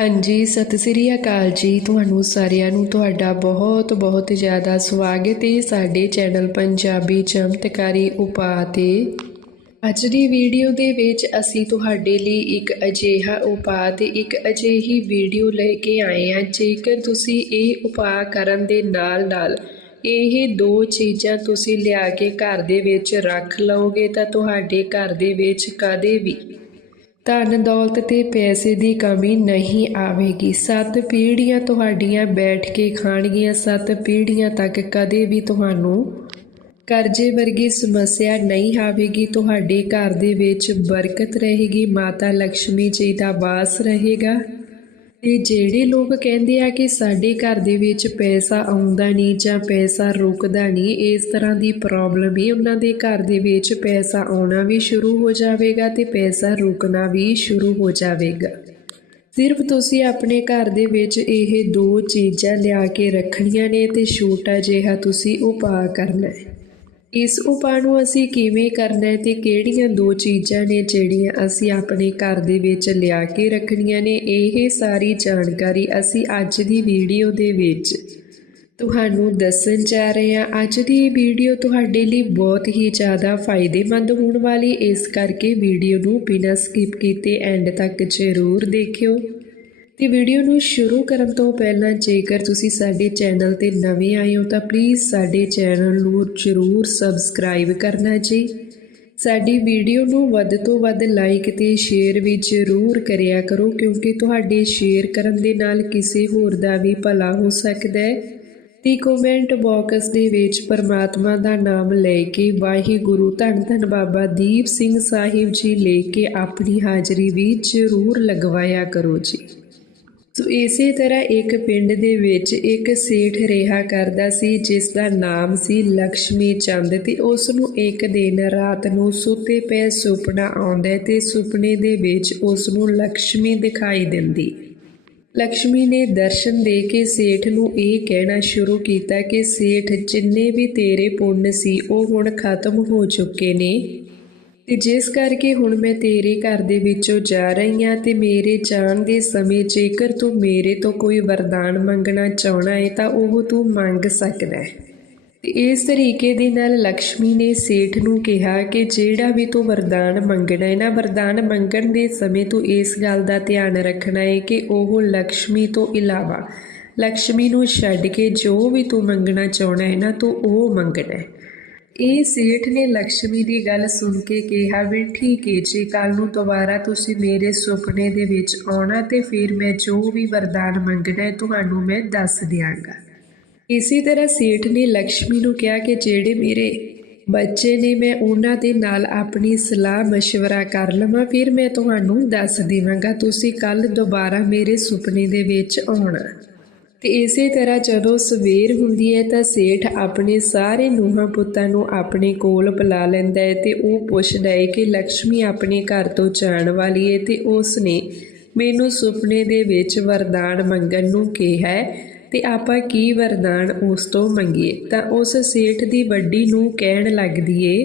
ਹਾਂਜੀ, ਸਤਿ ਸ੍ਰੀ ਅਕਾਲ ਜੀ। ਤੁਹਾਨੂੰ ਸਾਰਿਆਂ ਨੂੰ ਤੁਹਾਡਾ ਬਹੁਤ ਬਹੁਤ ਜ਼ਿਆਦਾ ਸਵਾਗਤ ਹੈ ਸਾਡੇ ਚੈਨਲ ਪੰਜਾਬੀ ਚਮਤਕਾਰੀ ਉਪਾਅ ਤੇ। ਅੱਜ ਦੀ ਵੀਡੀਓ ਦੇ ਵਿੱਚ ਅਸੀਂ ਤੁਹਾਡੇ ਲਈ ਇੱਕ ਅਜਿਹਾ ਉਪਾਅ ਤੇ ਇੱਕ ਅਜਿਹੀ ਵੀਡੀਓ ਲੈ ਕੇ ਆਏ ਹਾਂ, ਜੇਕਰ ਤੁਸੀਂ ਇਹ ਉਪਾਅ ਕਰਨ ਦੇ ਨਾਲ ਨਾਲ ਇਹ ਦੋ ਚੀਜ਼ਾਂ ਤੁਸੀਂ ਲਿਆ ਕੇ ਘਰ ਦੇ ਵਿੱਚ ਰੱਖ ਲਓਗੇ, ਤਾਂ ਤੁਹਾਡੇ ਘਰ ਦੇ ਵਿੱਚ ਕਦੇ ਵੀ ਧਨ ਦੌਲਤ ਤੇ ਪੈਸੇ ਦੀ ਕਮੀ ਨਹੀਂ ਆਵੇਗੀ। ਸੱਤ ਪੀੜ੍ਹੀਆਂ ਤੁਹਾਡੀਆਂ ਬੈਠ ਕੇ ਖਾਣਗੀਆਂ। ਸੱਤ ਪੀੜ੍ਹੀਆਂ ਤੱਕ ਕਦੇ ਵੀ ਤੁਹਾਨੂੰ ਕਰਜ਼ੇ ਵਰਗੀ ਸਮੱਸਿਆ ਨਹੀਂ ਆਵੇਗੀ। ਤੁਹਾਡੇ ਘਰ ਦੇ ਵਿੱਚ ਬਰਕਤ ਰਹੇਗੀ। ਮਾਤਾ ਲక్ష్ਮੀ ਜੀ ਦਾ ਵਾਸ ਰਹੇਗਾ। ਤੇ ਜਿਹੜੇ ਲੋਕ ਕਹਿੰਦੇ ਆ ਕਿ ਸਾਡੇ ਘਰ ਦੇ ਵਿੱਚ ਪੈਸਾ ਆਉਂਦਾ ਨਹੀਂ ਜਾਂ ਪੈਸਾ ਰੁਕਦਾ ਨਹੀਂ, ਇਸ ਤਰ੍ਹਾਂ ਦੀ ਪ੍ਰੋਬਲਮ ਹੀ ਉਹਨਾਂ ਦੇ ਘਰ ਦੇ ਵਿੱਚ ਪੈਸਾ ਆਉਣਾ ਵੀ ਸ਼ੁਰੂ ਹੋ ਜਾਵੇਗਾ ਤੇ ਪੈਸਾ ਰੁਕਣਾ ਵੀ ਸ਼ੁਰੂ ਹੋ ਜਾਵੇਗਾ। ਸਿਰਫ ਤੁਸੀਂ ਆਪਣੇ ਘਰ ਦੇ ਵਿੱਚ ਇਹ ਦੋ ਚੀਜ਼ਾਂ ਲਿਆ ਕੇ ਰੱਖਣੀਆਂ ਨੇ ਤੇ ਛੋਟਾ ਜਿਹਾ ਤੁਸੀਂ ਉਪਾਅ ਕਰਨਾ ਹੈ। ਇਸ ਉਪਾਅ ਨੂੰ ਅਸੀਂ ਕਿਵੇਂ ਕਰਨਾ ਹੈ ਤੇ ਕਿਹੜੀਆਂ ਦੋ ਚੀਜ਼ਾਂ ਨੇ ਜਿਹੜੀਆਂ ਅਸੀਂ ਆਪਣੇ ਘਰ ਦੇ ਵਿੱਚ ਲਿਆ ਕੇ ਰੱਖਣੀਆਂ ਨੇ, ਇਹ ਸਾਰੀ ਜਾਣਕਾਰੀ ਅਸੀਂ ਅੱਜ ਦੀ ਵੀਡੀਓ ਦੇ ਵਿੱਚ ਤੁਹਾਨੂੰ ਦੱਸਣ ਜਾ ਰਹੇ ਹਾਂ। ਅੱਜ ਦੀ ਵੀਡੀਓ ਤੁਹਾਡੇ ਲਈ ਬਹੁਤ ਹੀ ਜ਼ਿਆਦਾ ਫਾਇਦੇਮੰਦ ਹੋਣ ਵਾਲੀ, ਇਸ ਕਰਕੇ ਵੀਡੀਓ ਨੂੰ ਬਿਨਾਂ ਸਕਿਪ ਕੀਤੇ ਐਂਡ ਤੱਕ ਜ਼ਰੂਰ ਦੇਖਿਓ। ਤੇ ਵੀਡੀਓ ਨੂੰ ਸ਼ੁਰੂ ਕਰਨ ਤੋਂ ਪਹਿਲਾਂ ਜੇਕਰ ਤੁਸੀਂ ਸਾਡੇ ਚੈਨਲ ਤੇ ਨਵੇਂ ਆਏ ਹੋ ਤਾਂ ਪਲੀਜ਼ ਸਾਡੇ ਚੈਨਲ ਨੂੰ ਜ਼ਰੂਰ ਸਬਸਕ੍ਰਾਈਬ ਕਰਨਾ ਜੀ। ਸਾਡੀ ਵੀਡੀਓ ਨੂੰ ਵੱਧ ਤੋਂ ਵੱਧ ਲਾਈਕ ਤੇ ਸ਼ੇਅਰ ਵੀ ਜ਼ਰੂਰ ਕਰਿਆ ਕਰੋ ਕਿਉਂਕਿ ਤੁਹਾਡੇ ਸ਼ੇਅਰ ਕਰਨ ਦੇ ਨਾਲ ਕਿਸੇ ਹੋਰ ਦਾ ਵੀ ਭਲਾ ਹੋ ਸਕਦਾ ਹੈ। ਤੇ ਕਮੈਂਟ ਬਾਕਸ ਦੇ ਵਿੱਚ ਪਰਮਾਤਮਾ ਦਾ ਨਾਮ ਲੈ ਕੇ ਵਾਹਿਗੁਰੂ ਧੰਨ ਧੰਨ ਬਾਬਾ ਦੀਪ ਸਿੰਘ ਸਾਹਿਬ ਜੀ ਲੈ ਕੇ ਆਪਣੀ ਹਾਜ਼ਰੀ ਵੀ ਜ਼ਰੂਰ ਲਗਵਾਇਆ ਕਰੋ ਜੀ। ਸੋ ਇਸੇ ਤਰ੍ਹਾਂ ਇੱਕ ਪਿੰਡ ਦੇ ਵਿੱਚ ਇੱਕ ਸੇਠ ਰਿਹਾ ਕਰਦਾ ਸੀ, ਜਿਸ ਦਾ ਨਾਮ ਸੀ ਲక్ష్ਮੀ ਚੰਦ ਤੇ ਉਸ ਨੂੰ ਇੱਕ ਦਿਨ ਰਾਤ ਨੂੰ ਸੁੱਤੇ ਪਏ ਸੁਪਨਾ ਆਉਂਦਾ ਤੇ ਸੁਪਨੇ ਦੇ ਵਿੱਚ ਉਸ ਨੂੰ ਲక్ష్ਮੀ ਦਿਖਾਈ ਦਿੰਦੀ। ਲక్ష్ਮੀ ਨੇ ਦਰਸ਼ਨ ਦੇ ਕੇ ਸੇਠ ਨੂੰ ਇਹ ਕਹਿਣਾ ਸ਼ੁਰੂ ਕੀਤਾ ਕਿ ਸੇਠ, ਜਿੰਨੇ ਵੀ ਤੇਰੇ ਪੁੰਨ ਸੀ, ਉਹ ਹੁਣ ਖਤਮ ਹੋ ਚੁੱਕੇ ਨੇ। ਤੇ ਜਿਸ ਕਰਕੇ ਹੁਣ ਮੈਂ ਤੇਰੇ ਘਰ ਦੇ ਵਿੱਚੋਂ ਜਾ ਰਹੀ ਹਾਂ ਤੇ ਮੇਰੇ ਜਾਣ ਦੇ ਸਮੇਂ ਜੇਕਰ ਤੂੰ ਮੇਰੇ ਤੋਂ ਕੋਈ ਵਰਦਾਨ ਮੰਗਣਾ ਚਾਹਣਾ ਹੈ ਤਾਂ ਉਹ ਤੂੰ ਮੰਗ ਸਕਦਾ ਹੈ। ਤੇ ਇਸ ਤਰੀਕੇ ਦੇ ਨਾਲ ਲక్ష్ਮੀ ਨੇ ਸੇਠ ਨੂੰ ਕਿਹਾ ਕਿ ਜਿਹੜਾ ਵੀ ਤੂੰ ਵਰਦਾਨ ਮੰਗਣਾ ਹੈ ਨਾ, ਵਰਦਾਨ ਮੰਗਣ ਦੇ ਸਮੇਂ ਤੂੰ ਇਸ ਗੱਲ ਦਾ ਧਿਆਨ ਰੱਖਣਾ ਹੈ ਕਿ ਉਹ ਲక్ష్ਮੀ ਤੋਂ ਇਲਾਵਾ ਲక్ష్ਮੀ ਨੂੰ ਛੱਡ ਕੇ ਜੋ ਵੀ ਤੂੰ ਮੰਗਣਾ ਚਾਹਣਾ ਹੈ ਨਾ, ਤੂੰ ਉਹ ਮੰਗਣਾ ਹੈ। ਇਹ ਸੇਠ ਨੇ ਲక్ష్ਮੀ ਦੀ ਗੱਲ ਸੁਣ ਕੇ ਕਿਹਾ, ਵੀ ਠੀਕ ਹੈ ਜੀ ਕੱਲ ਨੂੰ ਦੁਬਾਰਾ ਤੁਸੀਂ ਮੇਰੇ ਸੁਪਨੇ ਦੇ ਵਿੱਚ ਆਉਣਾ ਤੇ ਫਿਰ ਮੈਂ ਜੋ ਵੀ ਵਰਦਾਨ ਮੰਗਣਾ ਹੈ ਤੁਹਾਨੂੰ ਮੈਂ ਦੱਸ ਦਿਆਂਗਾ। ਇਸੇ ਤਰ੍ਹਾਂ ਸੇਠ ਨੇ ਲక్ష్ਮੀ ਨੂੰ ਕਿਹਾ ਕਿ ਜਿਹੜੇ ਮੇਰੇ ਬੱਚੇ ਨੇ, ਮੈਂ ਉਹਨਾਂ ਦੇ ਨਾਲ ਆਪਣੀ ਸਲਾਹ مشਵਰਾ ਕਰ ਲਵਾਂ, ਫਿਰ ਮੈਂ ਤੁਹਾਨੂੰ ਦੱਸ ਦੇਵਾਂਗਾ, ਤੁਸੀਂ ਕੱਲ ਦੁਬਾਰਾ ਮੇਰੇ ਸੁਪਨੇ ਦੇ ਵਿੱਚ ਆਉਣਾ। ਤੇ ਇਸੇ ਤਰ੍ਹਾਂ ਜਦੋਂ ਸਵੇਰ ਹੁੰਦੀ ਹੈ ਤਾਂ ਸੇਠ ਆਪਣੇ ਸਾਰੇ ਨੂਹਾਂ ਪੁੱਤਾਂ ਨੂੰ ਆਪਣੇ ਕੋਲ ਬੁਲਾ ਲੈਂਦਾ ਹੈ ਤੇ ਉਹ ਪੁੱਛਦਾ ਹੈ ਕਿ ਲక్ష్ਮੀ ਆਪਣੇ ਘਰ ਤੋਂ ਜਾਣ ਵਾਲੀ ਹੈ ਤੇ ਉਸ ਨੇ ਮੈਨੂੰ ਸੁਪਨੇ ਦੇ ਵਿੱਚ ਵਰਦਾਨ ਮੰਗਣ ਨੂੰ ਕਿਹਾ ਹੈ ਤੇ ਆਪਾਂ ਕੀ ਵਰਦਾਨ ਉਸ ਤੋਂ ਮੰਗੀਏ? ਤਾਂ ਉਸ ਸੇਠ ਦੀ ਵੱਡੀ ਨੂੰ ਕਹਿਣ ਲੱਗਦੀ ਏ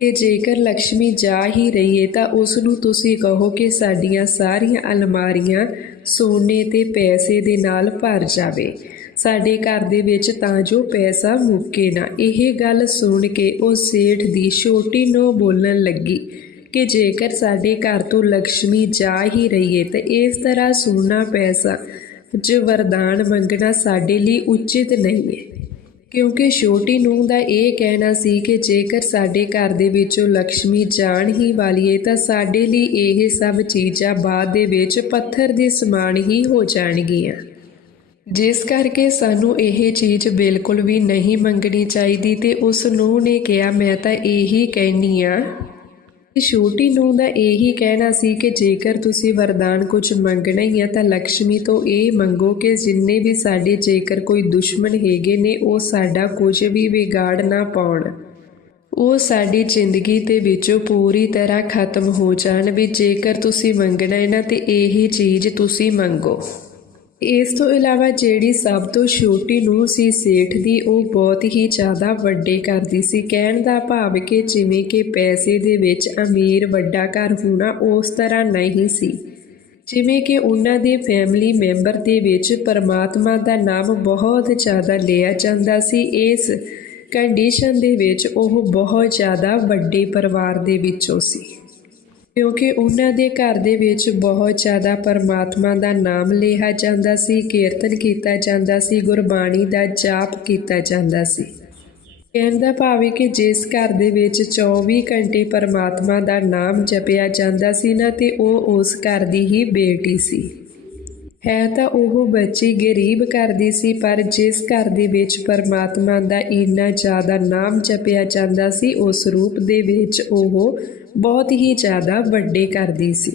ਕਿ ਜੇਕਰ ਲక్ష్ਮੀ ਜਾ ਹੀ ਰਹੀ ਏ ਤਾਂ ਉਸ ਨੂੰ ਤੁਸੀਂ ਕਹੋ ਕਿ ਸਾਡੀਆਂ ਸਾਰੀਆਂ ਅਲਮਾਰੀਆਂ ਸੋਨੇ ਤੇ ਪੈਸੇ ਦੇ ਨਾਲ ਭਰ ਜਾਵੇ। ਸਾਡੇ ਘਰ ਦੇ ਵਿੱਚ ਤਾਂ ਜੋ ਪੈਸਾ ਮੁੱਕੇ ਨਾ, ਇਹ ਗੱਲ ਸੁਣ ਕੇ ਉਹ ਸੇਠ ਦੀ ਛੋਟੀ ਨੂੰ ਬੋਲਣ ਲੱਗੀ ਕਿ ਜੇਕਰ ਸਾਡੇ ਘਰ ਤੋਂ ਲక్ష్ਮੀ ਜਾ ਹੀ ਰਹੀ ਏ ਤਾਂ ਇਸ ਤਰ੍ਹਾਂ ਸੋਨਾ ਪੈਸਾ ਜੋ ਵਰਦਾਨ ਮੰਗਣਾ ਸਾਡੇ ਲਈ ਉਚਿਤ ਨਹੀਂ ਹੈ ਕਿਉਂਕਿ ਛੋਟੀ ਨੂੰਹ ਦਾ ਇਹ ਕਹਿਣਾ ਸੀ ਕਿ ਜੇਕਰ ਸਾਡੇ ਘਰ ਦੇ ਵਿੱਚੋਂ ਲక్ష్ਮੀ ਜਾਣ ਹੀ ਵਾਲੀ ਹੈ ਤਾਂ ਸਾਡੇ ਲਈ ਇਹ ਸਭ ਚੀਜ਼ਾਂ ਬਾਅਦ ਦੇ ਵਿੱਚ ਪੱਥਰ ਦੇ ਸਮਾਨ ਹੀ ਹੋ ਜਾਣਗੀਆਂ। ਜਿਸ ਕਰਕੇ ਸਾਨੂੰ ਇਹ ਚੀਜ਼ ਬਿਲਕੁਲ ਵੀ ਨਹੀਂ ਮੰਗਣੀ ਚਾਹੀਦੀ ਤੇ ਉਸ ਨੂੰ ਨੇ ਕਿਹਾ, ਮੈਂ ਤਾਂ ਇਹੀ ਕਹਿਨੀ ਆ। ਛੋਟੀ ਨੂੰ ਦਾ ਇਹੀ ਕਹਿਣਾ ਸੀ ਕਿ ਜੇਕਰ ਤੁਸੀਂ ਵਰਦਾਨ ਕੁਝ ਮੰਗਣਾ ਹੀ ਹੈ ਤਾਂ ਲక్ష్ਮੀ ਤੋਂ ਇਹ ਮੰਗੋ ਕਿ ਜਿੰਨੇ ਵੀ ਸਾਡੇ ਜੇਕਰ ਕੋਈ ਦੁਸ਼ਮਣ ਹੈਗੇ ਨੇ, ਉਹ ਸਾਡਾ ਕੁਝ ਵੀ ਵਿਗਾੜ ਨਾ ਪਾਉਣ। ਉਹ ਸਾਡੀ ਜ਼ਿੰਦਗੀ ਦੇ ਵਿੱਚੋਂ ਪੂਰੀ ਤਰ੍ਹਾਂ ਖਤਮ ਹੋ ਜਾਣ ਵੀ ਜੇਕਰ ਤੁਸੀਂ ਮੰਗਣਾ ਹੈ ਨਾ, ਤੇ ਇਹੀ ਚੀਜ਼ ਤੁਸੀਂ ਮੰਗੋ। ਇਸ ਤੋਂ ਇਲਾਵਾ ਜਿਹੜੀ ਸਭ ਤੋਂ ਛੋਟੀ ਨੂੰ ਸੀ ਸੇਠ ਦੀ, ਉਹ ਬਹੁਤ ਹੀ ਜ਼ਿਆਦਾ ਵੱਡੇ ਕਰਦੀ ਸੀ। ਕਹਿਣ ਦਾ ਭਾਵ ਕਿ ਜਿਵੇਂ ਕਿ ਪੈਸੇ ਦੇ ਵਿੱਚ ਅਮੀਰ ਵੱਡਾ ਘਰ ਹੋਣਾ ਉਸ ਤਰ੍ਹਾਂ ਨਹੀਂ ਸੀ। ਜਿਵੇਂ ਕਿ ਉਹਨਾਂ ਦੇ ਫੈਮਿਲੀ ਮੈਂਬਰ ਦੇ ਵਿੱਚ ਪਰਮਾਤਮਾ ਦਾ ਨਾਮ ਬਹੁਤ ਜ਼ਿਆਦਾ ਲਿਆ ਜਾਂਦਾ ਸੀ, ਇਸ ਕੰਡੀਸ਼ਨ ਦੇ ਵਿੱਚ ਉਹ ਬਹੁਤ ਜ਼ਿਆਦਾ ਵੱਡੇ ਪਰਿਵਾਰ ਦੇ ਵਿੱਚੋਂ ਸੀ। ਕਿਉਂਕਿ ਉਹਨਾਂ ਦੇ ਘਰ ਦੇ ਵਿੱਚ ਬਹੁਤ ਜ਼ਿਆਦਾ ਪਰਮਾਤਮਾ ਦਾ ਨਾਮ ਲਿਆ ਜਾਂਦਾ ਸੀ, ਕੀਰਤਨ ਕੀਤਾ ਜਾਂਦਾ ਸੀ, ਗੁਰਬਾਣੀ ਦਾ ਜਾਪ ਕੀਤਾ ਜਾਂਦਾ ਸੀ। ਕਹਿਣ ਦਾ ਭਾਵ ਹੈ ਕਿ ਜਿਸ ਘਰ ਦੇ ਵਿੱਚ 24 ਘੰਟੇ ਪਰਮਾਤਮਾ ਦਾ ਨਾਮ ਜਪਿਆ ਜਾਂਦਾ ਸੀ ਨਾ, ਤੇ ਉਹ ਉਸ ਘਰ ਦੀ ਹੀ ਬੇਟੀ ਸੀ। ਹੈ ਤਾਂ ਉਹ ਬੱਚੀ ਗਰੀਬ ਘਰ ਦੀ ਸੀ, ਪਰ ਜਿਸ ਘਰ ਦੇ ਵਿੱਚ ਪਰਮਾਤਮਾ ਦਾ ਇੰਨਾ ਜ਼ਿਆਦਾ ਨਾਮ ਜਪਿਆ ਜਾਂਦਾ ਸੀ, ਉਸ ਰੂਪ ਦੇ ਵਿੱਚ ਉਹ ਬਹੁਤ ਹੀ ਜ਼ਿਆਦਾ ਵੱਡੇ ਘਰ ਦੀ ਸੀ।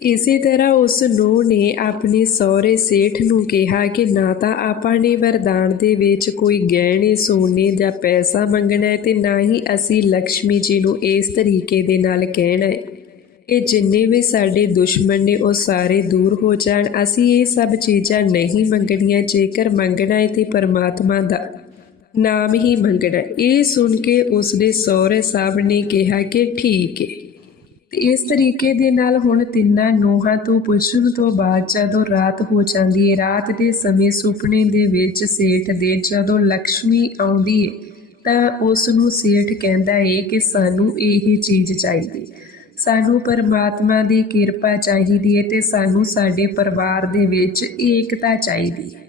ਇਸੇ ਤਰ੍ਹਾਂ ਉਸ ਨੂੰ ਨੇ ਆਪਣੇ ਸਹੁਰੇ ਸੇਠ ਨੂੰ ਕਿਹਾ ਕਿ ਨਾ ਤਾਂ ਆਪਾਂ ਨੇ ਵਰਦਾਨ ਦੇ ਵਿੱਚ ਕੋਈ ਗਹਿਣੇ, ਸੋਨੇ ਜਾਂ ਪੈਸਾ ਮੰਗਣਾ ਹੈ ਤੇ ਨਾ ਹੀ ਅਸੀਂ ਲక్ష్ਮੀ ਜੀ ਨੂੰ ਇਸ ਤਰੀਕੇ ਦੇ ਨਾਲ ਕਹਿਣਾ ਹੈ। ਕਿ ਜਿੰਨੇ ਵੀ ਸਾਡੇ ਦੁਸ਼ਮਣ ਨੇ ਉਹ ਸਾਰੇ ਦੂਰ ਹੋ ਜਾਣ। ਅਸੀਂ ਇਹ ਸਭ ਚੀਜ਼ਾਂ ਨਹੀਂ ਮੰਗਣੀਆਂ, ਜੇਕਰ ਮੰਗਣਾ ਹੈ ਤੇ ਪਰਮਾਤਮਾ ਦਾ ਨਾਮ ਹੀ ਮੰਗਣਾ ਇਹ ਸੁਣ ਕੇ ਉਸਦੇ ਸਹੁਰੇ ਸਾਹਿਬ ਨੇ ਕਿਹਾ ਕਿ ਠੀਕ ਹੈ ਤੇ ਇਸ ਤਰੀਕੇ ਦੇ ਨਾਲ ਹੁਣ ਤਿੰਨਾਂ ਨੋਹਾਂ ਤੋਂ ਪੁੱਛਣ ਤੋਂ ਬਾਅਦ ਜਦੋਂ ਰਾਤ ਹੋ ਜਾਂਦੀ ਹੈ ਰਾਤ ਦੇ ਸਮੇਂ ਸੁਪਨੇ ਦੇ ਵਿੱਚ ਸੇਠ ਦੇ ਜਦੋਂ ਲక్ష్ਮੀ ਆਉਂਦੀ ਹੈ ਤਾਂ ਉਸ ਨੂੰ ਸੇਠ ਕਹਿੰਦਾ ਹੈ ਕਿ ਸਾਨੂੰ ਇਹ ਚੀਜ਼ ਚਾਹੀਦੀ। ਸਾਨੂੰ ਪਰਮਾਤਮਾ ਦੀ ਕਿਰਪਾ ਚਾਹੀਦੀ ਹੈ ਤੇ ਸਾਨੂੰ ਸਾਡੇ ਪਰਿਵਾਰ ਦੇ ਵਿੱਚ ਏਕਤਾ ਚਾਹੀਦੀ ਹੈ।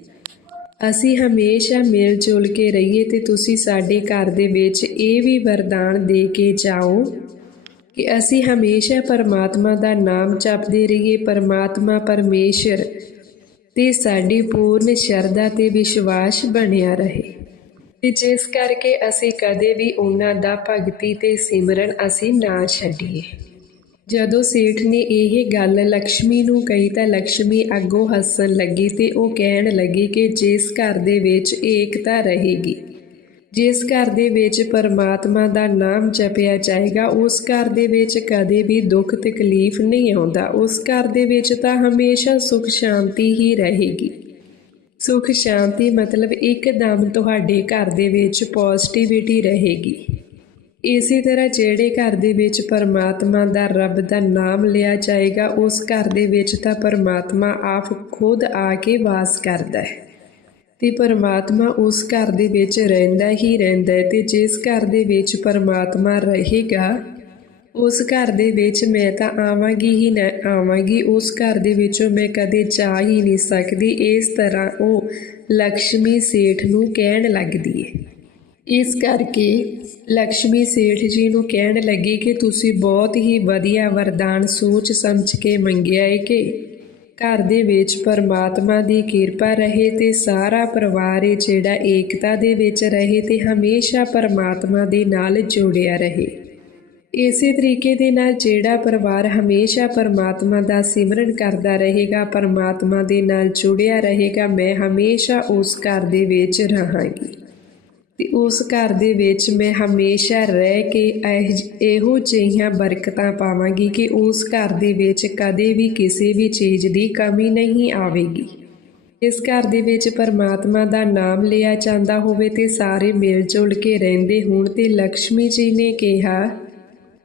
ਅਸੀਂ ਹਮੇਸ਼ਾ ਮਿਲ ਜੁਲ ਕੇ ਰਹੀਏ ਤੇ ਤੁਸੀਂ ਸਾਡੇ ਘਰ ਦੇ ਵਿੱਚ ਇਹ ਵੀ ਵਰਦਾਨ ਦੇ ਕੇ ਜਾਓ ਕਿ ਅਸੀਂ ਹਮੇਸ਼ਾ ਪਰਮਾਤਮਾ ਦਾ ਨਾਮ ਜਪਦੇ ਰਹੀਏ, ਪਰਮਾਤਮਾ ਪਰਮੇਸ਼ਰ ਤੇ ਸਾਡੀ ਪੂਰਨ ਸ਼ਰਧਾ ਤੇ ਵਿਸ਼ਵਾਸ ਬਣਿਆ ਰਹੇ। ਤੇ ਜਿਸ ਕਰਕੇ ਅਸੀਂ ਕਦੇ ਵੀ ਉਹਨਾਂ ਦਾ ਭਗਤੀ ਤੇ ਸਿਮਰਨ ਅਸੀਂ ਨਾ ਛੱਡੀਏ। ਜਦੋਂ ਸੇਠ ਨੇ ਇਹ ਗੱਲ ਲక్ష్ਮੀ ਨੂੰ ਕਹੀ ਤਾਂ ਲక్ష్ਮੀ ਅੱਗੋਂ ਹੱਸਣ ਲੱਗੀ ਤੇ ਉਹ ਕਹਿਣ ਲੱਗੀ ਕਿ ਜਿਸ ਘਰ ਦੇ ਵਿੱਚ ਏਕਤਾ ਰਹੇਗੀ, ਜਿਸ ਘਰ ਦੇ ਵਿੱਚ ਪਰਮਾਤਮਾ ਦਾ ਨਾਮ ਜਪਿਆ ਜਾਏਗਾ, ਉਸ ਘਰ ਦੇ ਵਿੱਚ ਕਦੇ ਵੀ ਦੁੱਖ ਤਕਲੀਫ ਨਹੀਂ ਆਉਂਦਾ, ਉਸ ਘਰ ਦੇ ਵਿੱਚ ਤਾਂ ਹਮੇਸ਼ਾ ਸੁਖ ਸ਼ਾਂਤੀ ਹੀ ਰਹੇਗੀ। ਸੁਖ ਸ਼ਾਂਤੀ ਮਤਲਬ ਇੱਕਦਮ ਤੁਹਾਡੇ ਘਰ ਦੇ ਵਿੱਚ ਪੋਜ਼ਿਟਿਵਿਟੀ ਰਹੇਗੀ। ਇਸੇ ਤਰ੍ਹਾਂ ਜਿਹੜੇ ਘਰ ਦੇ ਵਿੱਚ ਪਰਮਾਤਮਾ ਦਾ ਰੱਬ ਦਾ ਨਾਮ ਲਿਆ ਜਾਏਗਾ, ਉਸ ਘਰ ਦੇ ਵਿੱਚ ਤਾਂ ਪਰਮਾਤਮਾ ਆਪ ਖੁਦ ਆ ਕੇ ਵਾਸ ਕਰਦਾ ਹੈ। ਤੇ ਪਰਮਾਤਮਾ ਉਸ ਘਰ ਦੇ ਵਿੱਚ ਰਹਿੰਦਾ ਹੀ ਰਹਿੰਦਾ ਹੈ ਤੇ ਜਿਸ ਘਰ ਦੇ ਵਿੱਚ ਪਰਮਾਤਮਾ ਰਹੇਗਾ, ਉਸ ਘਰ ਦੇ ਵਿੱਚ ਮੈਂ ਤਾਂ ਆਵਾਂਗੀ ਹੀ ਨਾ, ਆਵਾਂਗੀ, ਉਸ ਘਰ ਦੇ ਵਿੱਚੋਂ ਮੈਂ ਕਦੇ ਜਾ ਹੀ ਨਹੀਂ ਸਕਦੀ। ਇਸ ਤਰ੍ਹਾਂ ਉਹ ਲక్ష్ਮੀ ਸੇਠ ਨੂੰ ਕਹਿਣ ਲੱਗਦੀ ਹੈ। ਇਸ ਕਰਕੇ ਲక్ష్ਮੀ ਸੇਠ ਜੀ ਨੂੰ ਕਹਿਣ ਲੱਗੀ ਕਿ ਤੁਸੀਂ ਬਹੁਤ ਹੀ ਵਧੀਆ ਵਰਦਾਨ ਸੋਚ ਸਮਝ ਕੇ ਮੰਗਿਆ ਹੈ ਕਿ ਘਰ ਦੇ ਵਿੱਚ ਪਰਮਾਤਮਾ ਦੀ ਕਿਰਪਾ ਰਹੇ ਤੇ ਸਾਰਾ ਪਰਿਵਾਰ ਏ ਜਿਹੜਾ ਏਕਤਾ ਦੇ ਵਿੱਚ ਰਹੇ ਤੇ ਹਮੇਸ਼ਾ ਪਰਮਾਤਮਾ ਦੇ ਨਾਲ ਜੁੜਿਆ ਰਹੇ। ਇਸੇ ਤਰੀਕੇ ਦੇ ਨਾਲ ਜਿਹੜਾ ਪਰਿਵਾਰ ਹਮੇਸ਼ਾ ਪਰਮਾਤਮਾ ਦਾ ਸਿਮਰਨ ਕਰਦਾ ਰਹੇਗਾ, ਪਰਮਾਤਮਾ ਦੇ ਨਾਲ ਜੁੜਿਆ ਰਹੇਗਾ, ਮੈਂ ਹਮੇਸ਼ਾ ਉਸ ਘਰ ਦੇ ਵਿੱਚ ਰਹਾਂਗੀ। ਤੇ ਉਸ ਘਰ ਦੇ ਵਿੱਚ ਮੈਂ ਹਮੇਸ਼ਾ ਰਹਿ ਕੇ ਇਹੋ ਜਿਹੀਆਂ ਬਰਕਤਾਂ ਪਾਵਾਂਗੀ ਕਿ ਉਸ ਘਰ ਦੇ ਵਿੱਚ ਕਦੇ ਵੀ ਕਿਸੇ ਵੀ ਚੀਜ਼ ਦੀ ਕਮੀ ਨਹੀਂ ਆਵੇਗੀ। ਇਸ ਘਰ ਦੇ ਵਿੱਚ ਪਰਮਾਤਮਾ ਦਾ ਨਾਮ ਲਿਆ ਜਾਂਦਾ ਹੋਵੇ ਤੇ ਸਾਰੇ ਮਿਲ ਜੁਲ ਕੇ ਰਹਿੰਦੇ ਹੋਣ ਤੇ ਲక్ష్ਮੀ ਜੀ ਨੇ ਕਿਹਾ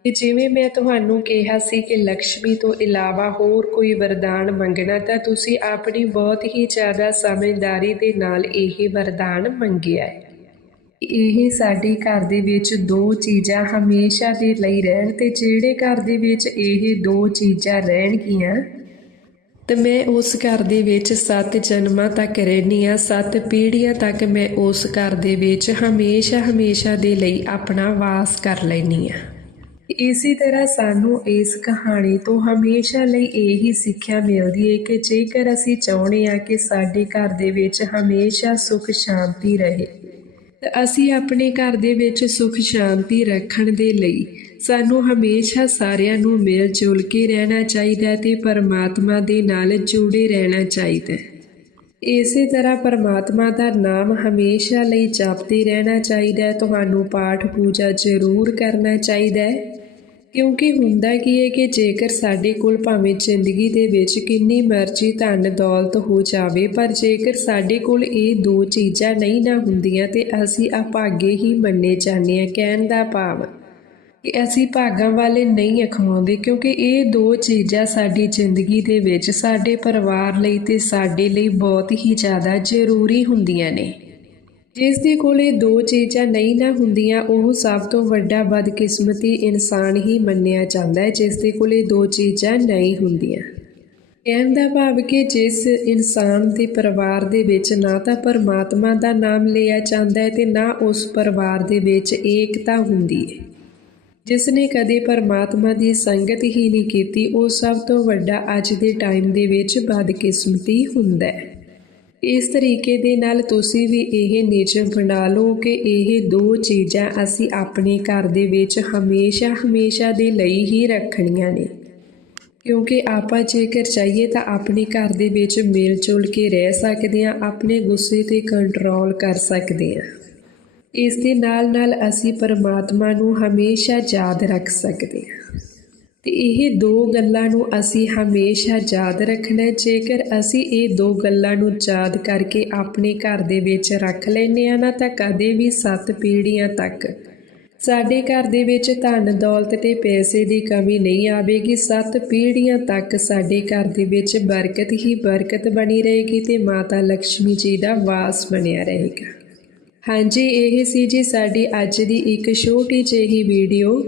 ਕਿ ਜਿਵੇਂ ਮੈਂ ਤੁਹਾਨੂੰ ਕਿਹਾ ਸੀ ਕਿ ਲక్ష్ਮੀ ਤੋਂ ਇਲਾਵਾ ਹੋਰ ਕੋਈ ਵਰਦਾਨ ਮੰਗਣਾ ਤਾਂ ਤੁਸੀਂ ਆਪਣੀ ਬਹੁਤ ਹੀ ਜ਼ਿਆਦਾ ਸਮਝਦਾਰੀ ਦੇ ਨਾਲ ਇਹ ਵਰਦਾਨ ਮੰਗਿਆ ਹੈ। ਇਹ ਸਾਡੇ ਘਰ ਦੇ ਵਿੱਚ ਦੋ ਚੀਜ਼ਾਂ ਹਮੇਸ਼ਾ ਦੇ ਲਈ ਰਹਿਣ ਤੇ ਜਿਹੜੇ ਘਰ ਦੇ ਵਿੱਚ ਇਹ ਦੋ ਚੀਜ਼ਾਂ ਰਹਿਣਗੀਆਂ, ਤੇ ਮੈਂ ਉਸ ਘਰ ਦੇ ਵਿੱਚ ਸੱਤ ਜਨਮਾਂ ਤੱਕ ਰਹਿਣੀ ਆ ਸੱਤ ਪੀੜ੍ਹੀਆਂ ਤੱਕ ਮੈਂ ਉਸ ਘਰ ਦੇ ਵਿੱਚ ਹਮੇਸ਼ਾ ਹਮੇਸ਼ਾ ਦੇ ਲਈ ਆਪਣਾ ਵਾਸ ਕਰ ਲੈਣੀ ਆ ਇਸੇ ਤਰ੍ਹਾਂ ਸਾਨੂੰ ਇਸ ਕਹਾਣੀ ਤੋਂ ਹਮੇਸ਼ਾ ਲਈ ਇਹੀ ਸਿੱਖਿਆ ਮਿਲਦੀ ਹੈ ਕਿ ਜੇਕਰ ਅਸੀਂ ਚਾਹੁੰਦੇ ਆ ਕਿ ਸਾਡੇ ਘਰ ਦੇ ਵਿੱਚ ਹਮੇਸ਼ਾ ਸੁੱਖ ਸ਼ਾਂਤੀ ਰਹੇ ਅਸੀਂ ਆਪਣੇ ਘਰ ਦੇ ਵਿੱਚ ਸੁਖ ਸ਼ਾਂਤੀ ਰੱਖਣ ਦੇ ਲਈ ਸਾਨੂੰ ਹਮੇਸ਼ਾ ਸਾਰਿਆਂ ਨੂੰ ਮਿਲ ਜੁਲ ਕੇ ਰਹਿਣਾ ਚਾਹੀਦਾ ਹੈ ਤੇ ਪਰਮਾਤਮਾ ਦੇ ਨਾਲ ਜੁੜੇ ਰਹਿਣਾ ਚਾਹੀਦਾ ਹੈ। ਇਸੇ ਤਰ੍ਹਾਂ ਪਰਮਾਤਮਾ ਦਾ ਨਾਮ ਹਮੇਸ਼ਾ ਲਈ ਜਪਦੇ ਰਹਿਣਾ ਚਾਹੀਦਾ ਹੈ। ਤੁਹਾਨੂੰ ਪਾਠ ਪੂਜਾ ਜ਼ਰੂਰ ਕਰਨਾ ਚਾਹੀਦਾ ਹੈ। ਕਿਉਂਕਿ ਹੁੰਦਾ ਕੀ ਹੈ ਕਿ ਜੇਕਰ ਸਾਡੇ ਕੋਲ ਭਾਵੇਂ ਜ਼ਿੰਦਗੀ ਦੇ ਵਿੱਚ ਕਿੰਨੀ ਮਰਜ਼ੀ ਧਨ ਦੌਲਤ ਹੋ ਜਾਵੇ, ਪਰ ਜੇਕਰ ਸਾਡੇ ਕੋਲ ਇਹ ਦੋ ਚੀਜ਼ਾਂ ਨਹੀਂ ਨਾ ਹੁੰਦੀਆਂ ਤੇ ਅਸੀਂ ਅਭਾਗੇ ਹੀ ਮੰਨੇ ਜਾਂਦੇ ਹਾਂ ਕਹਿਣ ਦਾ ਭਾਵ ਕਿ ਅਸੀਂ ਭਾਗਾਂ ਵਾਲੇ ਨਹੀਂ ਅਖਵਾਉਂਦੇ ਕਿਉਂਕਿ ਇਹ ਦੋ ਚੀਜ਼ਾਂ ਸਾਡੀ ਜ਼ਿੰਦਗੀ ਦੇ ਵਿੱਚ ਸਾਡੇ ਪਰਿਵਾਰ ਲਈ ਤੇ ਸਾਡੇ ਲਈ ਬਹੁਤ ਹੀ ਜ਼ਿਆਦਾ ਜ਼ਰੂਰੀ ਹੁੰਦੀਆਂ ਨੇ। ਜਿਸ ਦੇ ਕੋਲ ਦੋ ਚੀਜ਼ਾਂ ਨਹੀਂ ਨਾ ਹੁੰਦੀਆਂ, ਉਹ ਸਭ ਤੋਂ ਵੱਡਾ ਬਦਕਿਸਮਤੀ ਇਨਸਾਨ ਹੀ ਮੰਨਿਆ ਜਾਂਦਾ ਹੈ, ਜਿਸ ਦੇ ਕੋਲ ਦੋ ਚੀਜ਼ਾਂ ਨਹੀਂ ਹੁੰਦੀਆਂ। ਕਹਿਣ ਦਾ ਭਾਵ ਕਿ ਜਿਸ ਇਨਸਾਨ ਦੇ ਪਰਿਵਾਰ ਦੇ ਵਿੱਚ ਨਾ ਤਾਂ ਪਰਮਾਤਮਾ ਦਾ ਨਾਮ ਲਿਆ ਜਾਂਦਾ ਹੈ ਤੇ ਨਾ ਉਸ ਪਰਿਵਾਰ ਦੇ ਵਿੱਚ ਏਕਤਾ ਹੁੰਦੀ ਹੈ। ਜਿਸ ਨੇ ਕਦੇ ਪਰਮਾਤਮਾ ਦੀ ਸੰਗਤ ਹੀ ਨਹੀਂ ਕੀਤੀ, ਉਹ ਸਭ ਤੋਂ ਵੱਡਾ ਅੱਜ ਦੇ ਟਾਈਮ ਦੇ ਵਿੱਚ ਬਦਕਿਸਮਤੀ ਹੁੰਦਾ ਹੈ। ਇਸ ਤਰੀਕੇ ਦੇ ਨਾਲ ਤੁਸੀਂ ਵੀ ਇਹ ਨਿਯਮ ਬਣਾ ਲਓ ਕਿ ਇਹ ਦੋ ਚੀਜ਼ਾਂ ਅਸੀਂ ਆਪਣੇ ਘਰ ਦੇ ਵਿੱਚ ਹਮੇਸ਼ਾ ਹਮੇਸ਼ਾ ਦੇ ਲਈ ਹੀ ਰੱਖਣੀਆਂ ਨੇ। ਕਿਉਂਕਿ ਆਪਾਂ ਜੇਕਰ ਚਾਹੀਏ ਤਾਂ ਆਪਣੇ ਘਰ ਦੇ ਵਿੱਚ ਮਿਲ ਜੁਲ ਕੇ ਰਹਿ ਸਕਦੇ ਹਾਂ, ਆਪਣੇ ਗੁੱਸੇ ਤੇ ਕੰਟਰੋਲ ਕਰ ਸਕਦੇ ਹਾਂ। ਇਸ ਦੇ ਨਾਲ ਨਾਲ ਅਸੀਂ ਪਰਮਾਤਮਾ ਨੂੰ ਹਮੇਸ਼ਾ ਯਾਦ ਰੱਖ ਸਕਦੇ ਹਾਂ। ਤੇ ਇਹ ਦੋ ਗੱਲਾਂ ਨੂੰ ਅਸੀਂ ਹਮੇਸ਼ਾ ਯਾਦ ਰੱਖਣਾ ਜੇਕਰ ਅਸੀਂ ਇਹ ਦੋ ਗੱਲਾਂ ਨੂੰ ਯਾਦ ਕਰਕੇ ਆਪਣੇ ਘਰ ਦੇ ਵਿੱਚ ਰੱਖ ਲੈਂਦੇ ਆ ਨਾ, ਤਾਂ ਕਦੇ ਵੀ ਸੱਤ ਪੀੜ੍ਹੀਆਂ ਤੱਕ ਸਾਡੇ ਘਰ ਦੇ ਵਿੱਚ ਧਨ ਦੌਲਤ ਤੇ ਪੈਸੇ ਦੀ ਕਮੀ ਨਹੀਂ ਆਵੇਗੀ। ਸੱਤ ਪੀੜ੍ਹੀਆਂ ਤੱਕ ਸਾਡੇ ਘਰ ਦੇ ਵਿੱਚ ਬਰਕਤ ਹੀ ਬਰਕਤ ਬਣੀ ਰਹੇਗੀ ਤੇ ਮਾਤਾ ਲక్ష్ਮੀ ਜੀ ਦਾ ਵਾਸ ਬਣਿਆ ਰਹੇਗਾ। ਹਾਂਜੀ, ਇਹ ਸੀ ਜੀ ਸਾਡੀ ਅੱਜ ਦੀ ਇੱਕ ਛੋਟੀ ਜਿਹੀ ਵੀਡੀਓ।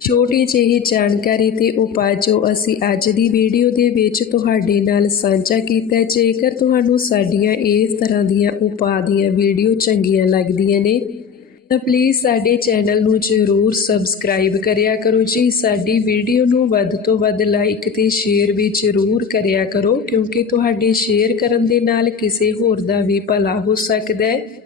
ਛੋਟੀ ਜਿਹੀ ਜਾਣਕਾਰੀ ਤੇ ਉਪਾਅ ਜੋ ਅਸੀਂ ਅੱਜ ਦੀ ਵੀਡੀਓ ਦੇ ਵਿੱਚ ਤੁਹਾਡੇ ਨਾਲ ਸਾਂਝਾ ਕੀਤਾ ਜੇਕਰ ਤੁਹਾਨੂੰ ਸਾਡੀਆਂ ਇਸ ਤਰ੍ਹਾਂ ਦੀਆਂ ਉਪਾਅ ਦੀਆਂ ਵੀਡੀਓ ਚੰਗੀਆਂ ਲੱਗਦੀਆਂ ਨੇ, ਤਾਂ ਪਲੀਜ਼ ਸਾਡੇ ਚੈਨਲ ਨੂੰ ਜ਼ਰੂਰ ਸਬਸਕ੍ਰਾਈਬ ਕਰਿਆ ਕਰੋ ਜੀ। ਸਾਡੀ ਵੀਡੀਓ ਨੂੰ ਵੱਧ ਤੋਂ ਵੱਧ ਲਾਈਕ ਤੇ ਸ਼ੇਅਰ ਵੀ ਜ਼ਰੂਰ ਕਰਿਆ ਕਰੋ, ਕਿਉਂਕਿ ਤੁਹਾਡੇ ਸ਼ੇਅਰ ਕਰਨ ਦੇ ਨਾਲ ਕਿਸੇ ਹੋਰ ਦਾ ਵੀ ਭਲਾ ਹੋ ਸਕਦਾ ਹੈ।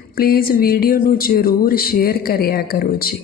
ਪਲੀਜ਼ ਵੀਡੀਓ ਨੂੰ ਜ਼ਰੂਰ ਸ਼ੇਅਰ ਕਰਿਆ ਕਰੋ ਜੀ।